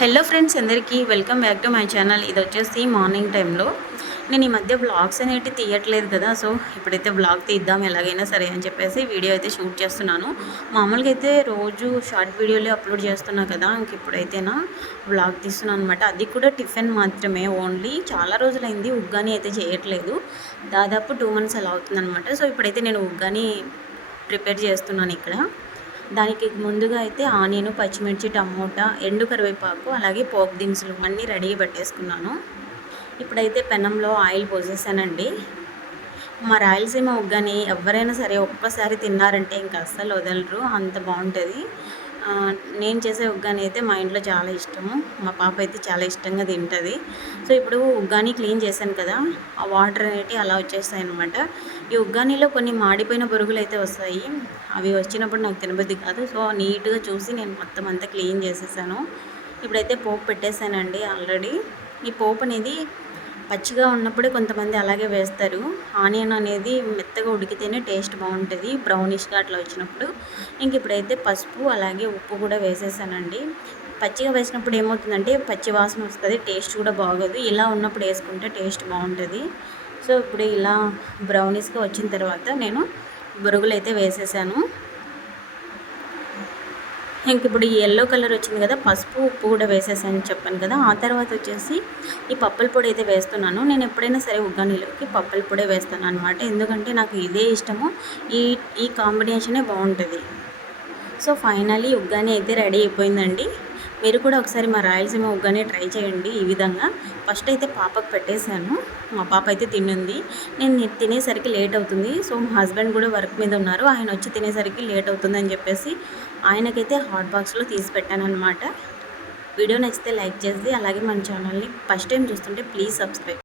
Hello friends అందరికీ welcome back to my channel ఇది వచ్చేసి మార్నింగ్ టైంలో నేను ఈ మధ్య బ్లాగ్స్ అనేవి తీయట్లేదు కదా సో ఇప్పుడైతే బ్లాగ్ తీద్దాం ఎలాగైనా సరే అని చెప్పేసి వీడియో అయితే షూట్ చేస్తున్నాను. మామూలుగా అయితే రోజు షార్ట్ వీడియోలే అప్లోడ్ చేస్తున్నా కదా ఇంక ఇప్పుడైతేనా బ్లాగ్ తీస్తున్నాను అనమాట అది కూడా టిఫిన్ మాత్రమే ఓన్లీ చాలా రోజులైంది ఉగ్గాని అయితే చేయట్లేదు. దాదాపు టూ మంత్స్ అలా అవుతుందన్నమాట. సో ఇప్పుడైతే నేను ఉగ్గాని ప్రిపేర్ చేస్తున్నాను ఇక్కడ. దానికి ముందుగా అయితే ఆనియన్ పచ్చిమిర్చి టమోటా ఎండు కరివేపాకు అలాగే పోపు దినుసులు అన్నీ రెడీ పెట్టేసుకున్నాను. ఇప్పుడైతే పెనంలో ఆయిల్ పోసేసానండి. మా రాయలసీమ ఉగ్గని ఎవరైనా సరే ఒక్కసారి తిన్నారంటే ఇంకా అస్సలు వదలరు అంత బాగుంటుంది. నేను చేసే ఉగ్గాని అయితే మా ఇంట్లో చాలా ఇష్టము. మా పాప అయితే చాలా ఇష్టంగా తింటుంది. సో ఇప్పుడు ఉగ్గాని క్లీన్ చేశాను కదా ఆ వాటర్ అనేటివి అలా వచ్చేస్తాయి అనమాట ఈ ఉగ్గానీలో కొన్ని మాడిపోయిన పురుగులు అయితే వస్తాయి. అవి వచ్చినప్పుడు నాకు తినబుద్ధి కాదు. సో నీట్గా చూసి నేను మొత్తం అంతా క్లీన్ చేసేసాను. ఇప్పుడైతే పోపు పెట్టేశానండి ఆల్రెడీ. ఈ పోపు అనేది పచ్చిగా ఉన్నప్పుడే కొంతమంది అలాగే వేస్తారు. ఆనియన్ అనేది మెత్తగా ఉడికితేనే టేస్ట్ బాగుంటుంది. బ్రౌనిష్గా అట్లా వచ్చినప్పుడు. ఇంక ఇప్పుడైతే పసుపు అలాగే ఉప్పు కూడా వేసేసానండి. పచ్చిగా వేసినప్పుడు ఏమవుతుందంటే పచ్చి వాసన వస్తుంది టేస్ట్ కూడా బాగోదు. ఇలా ఉన్నప్పుడు వేసుకుంటే టేస్ట్ బాగుంటుంది. సో ఇప్పుడు ఇలా బ్రౌనీస్గా వచ్చిన తర్వాత నేను బొరుగులు అయితే వేసేసాను. ఇంక ఇప్పుడు ఈ ఎల్లో కలర్ వచ్చింది కదా పసుపు ఉప్పు కూడా వేసేసాను చెప్పాను కదా ఆ తర్వాత వచ్చేసి ఈ పప్పుల పొడి అయితే వేస్తున్నాను. నేను ఎప్పుడైనా సరే ఉగ్గానీలోకి పప్పుల పొడి వేస్తాను అనమాట ఎందుకంటే నాకు ఇదే ఇష్టము. ఈ ఈ కాంబినేషనే బాగుంటుంది. సో ఫైనలీ ఉగ్గాని అయితే రెడీ అయిపోయిందండి. మీరు కూడా ఒకసారి మా రాయలసీమ ఉగ్గాని ట్రై చేయండి ఈ విధంగా. ఫస్ట్ అయితే పాపకు పెట్టేశాను. మా పాప అయితే తిన్నుంది నేను తినేసరికి లేట్ అవుతుంది. సో మా హస్బెండ్ కూడా వర్క్ మీద ఉన్నారు. ఆయన వచ్చి తినేసరికి లేట్ అవుతుందని చెప్పేసి ఆయనకైతే హాట్ బాక్స్లో తీసి పెట్టాను అనమాట వీడియో నచ్చితే లైక్ చేసి అలాగే మన ఛానల్ని ఫస్ట్ టైం చూస్తుంటే ప్లీజ్ సబ్స్క్రైబ్